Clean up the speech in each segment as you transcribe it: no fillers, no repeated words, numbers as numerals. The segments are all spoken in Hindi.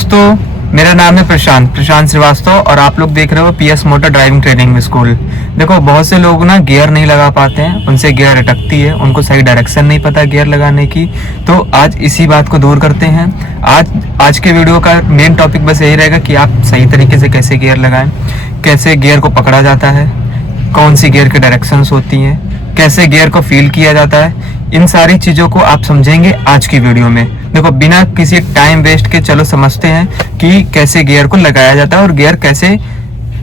दोस्तों, मेरा नाम है प्रशांत श्रीवास्तव और आप लोग देख रहे हो PS motor driving training school. देखो, बहुत से लोग ना गियर नहीं लगा पाते हैं, उनसे गियर अटकती है, उनको सही डायरेक्शन नहीं पता गियर लगाने की। तो आज इसी बात को दूर करते हैं। आज के वीडियो का मेन टॉपिक बस यही रहेगा कि आप सही तरीके से कैसे गियर लगाएं, कैसे गियर को पकड़ा जाता है, कौन सी गियर की डायरेक्शंस होती हैं, कैसे गियर को फील किया जाता है। इन सारी चीज़ों को आप समझेंगे आज की वीडियो में। देखो, बिना किसी टाइम वेस्ट के चलो समझते हैं कि कैसे गियर को लगाया जाता है और गियर कैसे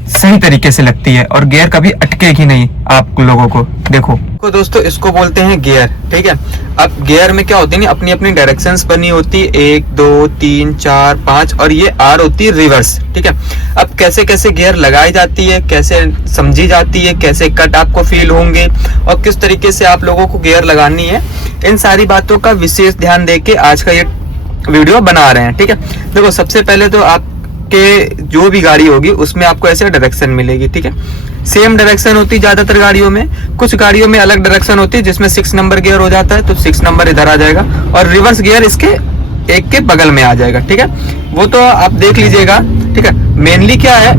सही तरीके से लगती है और गियर कभी अटकेगी नहीं आप लोगों को। देखो दोस्तों, इसको बोलते हैं गियर, ठीक है। अब गियर में क्या होती है, अपनी अपनी डायरेक्शंस बनी होती है, 1 2 3 4 5 और ये आर होती है रिवर्स, ठीक है। अब कैसे कैसे गियर लगाई जाती है, कैसे समझी जाती है, कैसे कट आपको फील होंगे और किस तरीके से आप लोगों को गियर लगानी है, इन सारी बातों का विशेष ध्यान देके आज का ये वीडियो बना रहे हैं, ठीक है। देखो, सबसे पहले तो आपके जो भी गाड़ी होगी उसमें आपको ऐसे डायरेक्शन मिलेगी, ठीक है। सेम डायरेक्शन होती है ज्यादातर गाड़ियों में, कुछ गाड़ियों में अलग डायरेक्शन होती है जिसमें 6 नंबर गियर हो जाता है, तो 6 नंबर इधर आ जाएगा और रिवर्स गियर इसके एक के बगल में आ जाएगा, ठीक है। वो तो आप देख लीजिएगा, ठीक है। मेनली क्या है,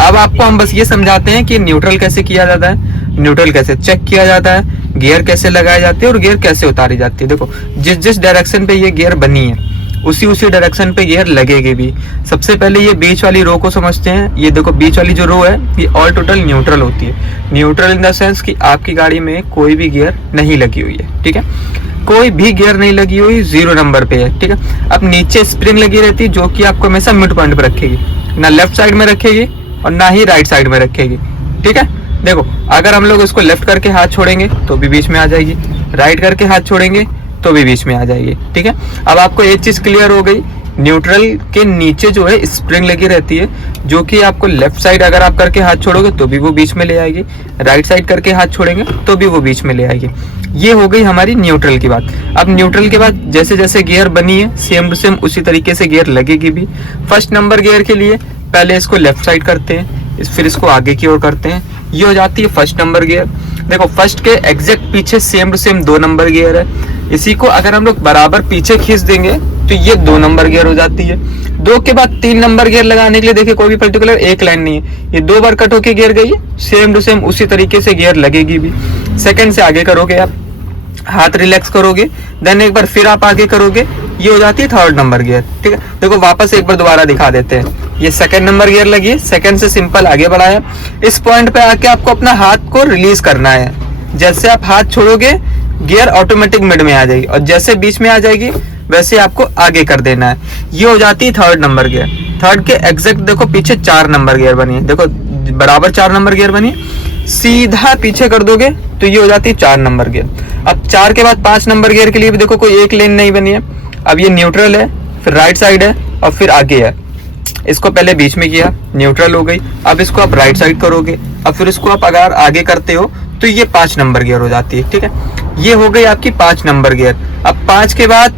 अब आपको हम बस ये समझाते हैं कि न्यूट्रल कैसे किया जाता है, न्यूट्रल कैसे चेक किया जाता है, गियर कैसे लगाए जाते हैं और गियर कैसे उतारी जाती है। देखो, जिस डायरेक्शन पे ये गियर बनी है उसी डायरेक्शन पे गियर लगेगी भी। सबसे पहले ये बीच वाली रो को समझते हैं। ये देखो, बीच वाली जो रो है ये ऑल टोटल न्यूट्रल होती है। न्यूट्रल इन द सेंस कि आपकी गाड़ी में कोई भी गियर नहीं लगी हुई है, ठीक है। कोई भी गियर नहीं लगी हुई, 0 नंबर पे है, ठीक है। अब नीचे स्प्रिंग लगी रहती है जो कि आपको हमेशा मिड पॉइंट पे रखेगी, ना लेफ्ट साइड में रखेगी और ना ही राइट साइड में रखेगी, ठीक है। देखो, अगर हम लोग इसको लेफ्ट करके हाथ छोड़ेंगे तो भी बीच में आ जाएगी, राइट करके हाथ छोड़ेंगे तो भी बीच में आ जाएगी, ठीक है। अब आपको एक चीज क्लियर हो गई, न्यूट्रल के नीचे जो है स्प्रिंग लगी रहती है जो कि आपको लेफ्ट साइड अगर आप करके हाथ छोड़ोगे तो भी वो बीच में ले आएगी, राइट साइड करके हाथ छोड़ेंगे तो भी वो बीच में ले आएगी। ये हो गई हमारी न्यूट्रल की बात। अब न्यूट्रल के बाद जैसे जैसे गियर बनी है सेम टू सेम उसी तरीके से गियर लगेगी भी। फर्स्ट नंबर गियर के लिए पहले इसको लेफ्ट साइड करते हैं, फिर इसको आगे की ओर करते हैं, ये हो जाती है फर्स्ट नंबर गियर। देखो, फर्स्ट के एग्जैक्ट पीछे same to same 2 number gear है। इसी को अगर हम लोग बराबर पीछे खींच देंगे तो ये 2 नंबर गियर हो जाती है। 2 के बाद 3 नंबर गियर लगाने के लिए देखिए कोई भी पर्टिकुलर एक लाइन नहीं है, ये 2 बार कट होके गियर गई है, सेम टू सेम उसी तरीके से गियर लगेगी भी। सेकंड से आगे करोगे आप, हाथ रिलैक्स करोगे, देन एक बार फिर आप आगे करोगे, ये हो जाती है 3rd नंबर गियर, ठीक है। देखो, वापस एक बार दोबारा दिखा देते हैं। ये 2nd नंबर गियर लगी है, सेकंड से सिंपल आगे बढ़ाया, इस पॉइंट पे आके आपको अपना हाथ को रिलीज करना है। जैसे आप हाथ छोड़ोगे गियर ऑटोमेटिक मिड में आ जाएगी और जैसे बीच में आ जाएगी वैसे आपको आगे कर देना है। ये हो जाती है 3rd नंबर गियर। 3rd के एग्जैक्ट देखो पीछे 4 नंबर गियर बनी है, देखो बराबर 4 नंबर गियर बनी है, सीधा पीछे कर दोगे तो ये हो जाती है 4 नंबर गियर। अब 4 के बाद 5 नंबर गियर के लिए भी देखो कोई एक लेन नहीं बनी है। अब ये न्यूट्रल है, फिर राइट साइड है और फिर आगे है। इसको पहले बीच में किया, न्यूट्रल हो गई। अब इसको आप राइट साइड करोगे, अब फिर इसको आप अगर आगे करते हो तो ये 5 नंबर गियर हो जाती है, ठीक है। ये हो गई आपकी 5 नंबर गियर। अब 5 के बाद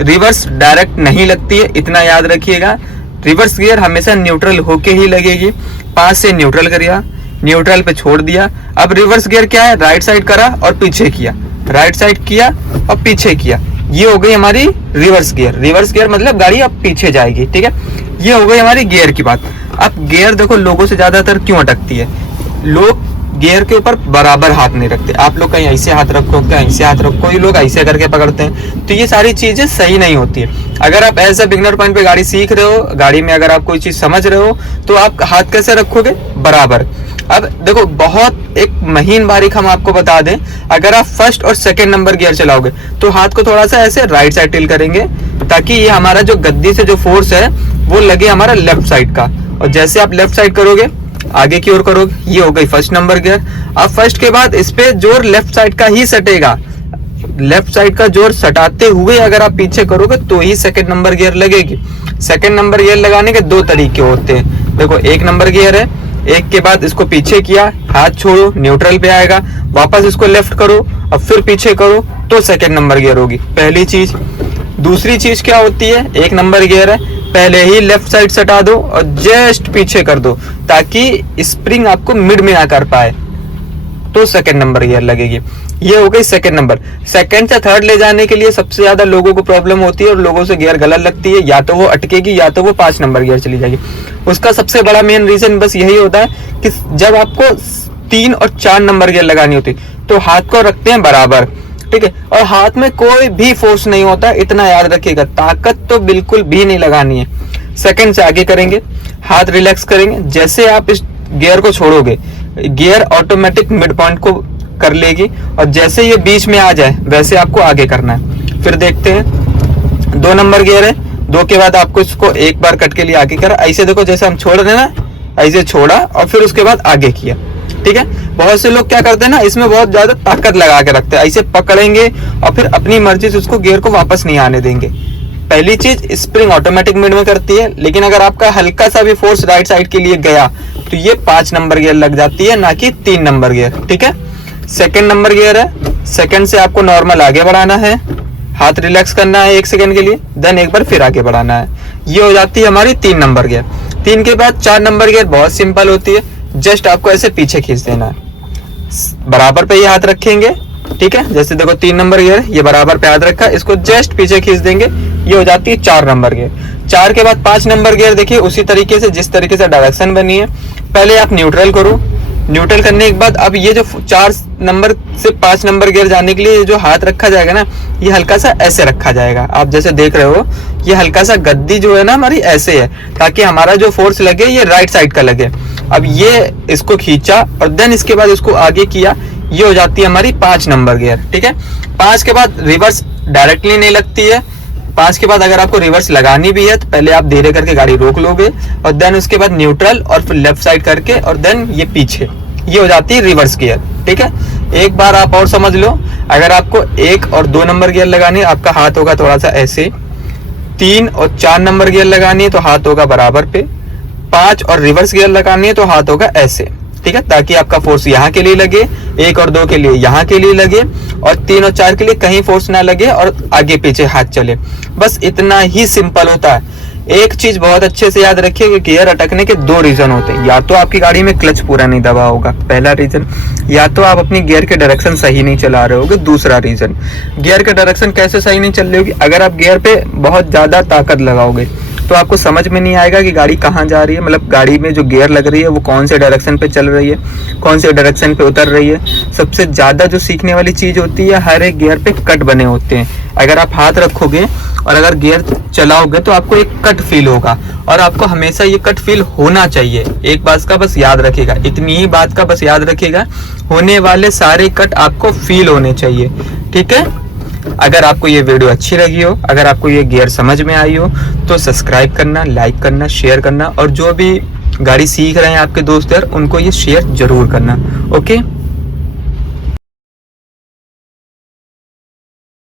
रिवर्स डायरेक्ट नहीं लगती है, इतना याद रखिएगा। रिवर्स गियर हमेशा न्यूट्रल होके ही लगेगी। 5 से न्यूट्रल करिया, न्यूट्रल पे छोड़ दिया। अब रिवर्स गियर क्या है, राइट साइड करा और पीछे किया, राइट साइड किया और पीछे किया, ये हो गई हमारी रिवर्स गियर। रिवर्स गियर मतलब गाड़ी अब पीछे जाएगी, ठीक है। ये हो गई हमारी गियर की बात। अब गियर देखो लोगों से ज्यादातर क्यों अटकती है, लोग गियर के ऊपर बराबर हाथ नहीं रखते। आप लोग कहीं ऐसे हाथ रखो, कहीं ऐसे हाथ रखो, कोई लोग ऐसे करके पकड़ते हैं, तो ये सारी चीजें सही नहीं होती है। अगर आप एज अ बिगनर पॉइंट पे गाड़ी सीख रहे हो, गाड़ी में अगर आप कोई चीज समझ रहे हो तो आप हाथ कैसे रखोगे, बराबर। अब देखो, बहुत एक महीन बारीक हम आपको बता दें, अगर आप फर्स्ट और सेकंड नंबर गियर चलाओगे तो हाथ को थोड़ा सा ऐसे राइट साइड टिल करेंगे ताकि ये हमारा जो गद्दी से जो फोर्स है वो लगे हमारा लेफ्ट साइड का, और जैसे आप लेफ्ट साइड करोगे आगे की ओर करोगे, ये हो गई फर्स्ट नंबर गियर। अब फर्स्ट के बाद इस पे जोर लेफ्ट साइड का ही सटेगा, लेफ्ट साइड का जोर सटाते हुए अगर आप पीछे करोगे तो ही सेकंड नंबर गियर लगेगी। सेकंड नंबर गियर लगाने के 2 तरीके होते हैं। देखो, 1 नंबर गियर है, 1 के बाद इसको पीछे किया, हाथ छोड़ो, न्यूट्रल पे आएगा, वापस इसको लेफ्ट करो और फिर पीछे करो तो सेकंड नंबर गियर होगी, पहली चीज। दूसरी चीज क्या होती है, 1 नंबर गियर है, पहले ही लेफ्ट साइड सटा दो और जस्ट पीछे कर दो ताकि स्प्रिंग आपको मिड में ना कर पाए। तो सेकंड नंबर गियर लगेगी। ये हो गई सेकंड नंबर। सेकंड से थर्ड ले जाने के लिए सबसे ज्यादा लोगों को प्रॉब्लम होती है और लोगों से गियर गलत लगती है, या तो वो अटकेगी या तो वो 5 नंबर गियर चली जाएगी। उसका सबसे बड़ा मेन रीजन बस यही होता है कि जब आपको 3 और 4 नंबर गियर लगानी होती तो हाथ को रखते हैं बराबर, ठीक है, और हाथ में कोई भी फोर्स नहीं होता, इतना याद रखिएगा। ताकत तो बिल्कुल भी नहीं लगानी है। सेकंड से आगे करेंगे, हाथ रिलैक्स करेंगे। जैसे आप इस गियर को छोड़ोगे, गियर ऑटोमेटिक मिड पॉइंट को कर लेगी और जैसे ये बीच में आ जाए वैसे आपको आगे करना है। फिर देखते हैं 2 नंबर गियर है, 2 के बाद आपको इसको एक बार कट के लिए आगे करा। ऐसे देखो, जैसे हम छोड़ रहे हैं ना, ऐसे छोड़ा और फिर उसके बाद आगे किया, ठीक है। बहुत से लोग क्या करते हैं ना, इसमें बहुत ज्यादा ताकत लगा के रखते हैं, ऐसे पकड़ेंगे और फिर अपनी मर्जी से उसको गियर को वापस नहीं आने देंगे। पहली चीज, स्प्रिंग ऑटोमेटिक मिड में करती है, लेकिन अगर आपका हल्का सा भी फोर्स राइट साइड के लिए गया तो ये 5 नंबर गियर लग जाती है, ना कि 3 नंबर गियर, ठीक है। सेकंड नंबर गियर है, सेकंड से आपको नॉर्मल आगे बढ़ाना है, हाथ रिलैक्स करना है 1 सेकंड के लिए, देन एक बार फिर आगे बढ़ाना है। ये हो जाती है हमारी 3 नंबर गियर। 3 के बाद 4 नंबर गियर बहुत सिंपल होती है, जस्ट आपको ऐसे पीछे खींच देना है, बराबर पे ये हाथ रखेंगे, ठीक है। जैसे देखो 3 नंबर गियर, ये बराबर पे हाथ रखा, इसको जस्ट पीछे खींच देंगे, ये हो जाती है 4 नंबर गियर। 4 के बाद 5 नंबर गियर, देखिए उसी तरीके से जिस तरीके से डायरेक्शन बनी है, पहले आप न्यूट्रल करो। न्यूट्रल करने के बाद अब ये जो 4 नंबर से 5 नंबर गियर जाने के लिए जो हाथ रखा जाएगा ना, ये हल्का सा ऐसे रखा जाएगा। आप जैसे देख रहे हो, ये हल्का सा गद्दी जो है ना हमारी ऐसे है, ताकि हमारा जो फोर्स लगे ये राइट साइड का लगे। अब ये इसको खींचा और देन इसके बाद इसको आगे किया, ये हो जाती है हमारी 5 नंबर गियर, ठीक है। 5 के बाद रिवर्स डायरेक्टली नहीं लगती है। 5 के बाद अगर आपको रिवर्स लगानी भी है तो पहले आप धीरे करके गाड़ी रोक लोगे और देन उसके बाद न्यूट्रल और फिर लेफ्ट साइड करके और देन ये पीछे, ये हो जाती है रिवर्स गियर, ठीक है। एक बार आप और समझ लो, अगर आपको 1 और 2 नंबर गियर लगानी है, आपका हाथ होगा थोड़ा सा ऐसे। 3 और 4 नंबर गियर लगानी है तो हाथ होगा बराबर पे। 5 और रिवर्स गियर लगानी है तो हाथ होगा ऐसे, ठीक है, ताकि आपका फोर्स यहाँ के लिए लगे, 1 और 2 के लिए यहाँ के लिए लगे और 3 और 4 के लिए कहीं फोर्स ना लगे और आगे पीछे हाथ चले। बस इतना ही सिंपल होता है। एक चीज बहुत अच्छे से याद रखिए कि गियर अटकने के 2 रीजन होते हैं। या तो आपकी गाड़ी में क्लच पूरा नहीं दबा होगा, पहला रीजन, या तो आप अपनी गियर के डायरेक्शन सही नहीं चला रहे होगे, दूसरा रीजन। गियर के डायरेक्शन कैसे सही नहीं चल रही होगी, अगर आप गियर पे बहुत ज्यादा ताकत लगाओगे तो आपको समझ में नहीं आएगा कि गाड़ी कहाँ जा रही है, मतलब गाड़ी में जो गियर लग रही है वो कौन से डायरेक्शन पे चल रही है, कौन से डायरेक्शन पे उतर रही है। सबसे ज्यादा जो सीखने वाली चीज होती है, हर एक गियर पे कट बने होते हैं। अगर आप हाथ रखोगे और अगर गियर चलाओगे तो आपको एक कट फील होगा और आपको हमेशा ये कट फील होना चाहिए। एक बात का बस याद रखिएगा, इतनी ही बात का बस याद रखिएगा, होने वाले सारे कट आपको फील होने चाहिए, ठीक है। अगर आपको ये वीडियो अच्छी लगी हो, अगर आपको ये गियर समझ में आई हो तो सब्सक्राइब करना, लाइक करना, शेयर करना और जो भी गाड़ी सीख रहे हैं आपके दोस्त यार, उनको ये शेयर जरूर करना। ओके।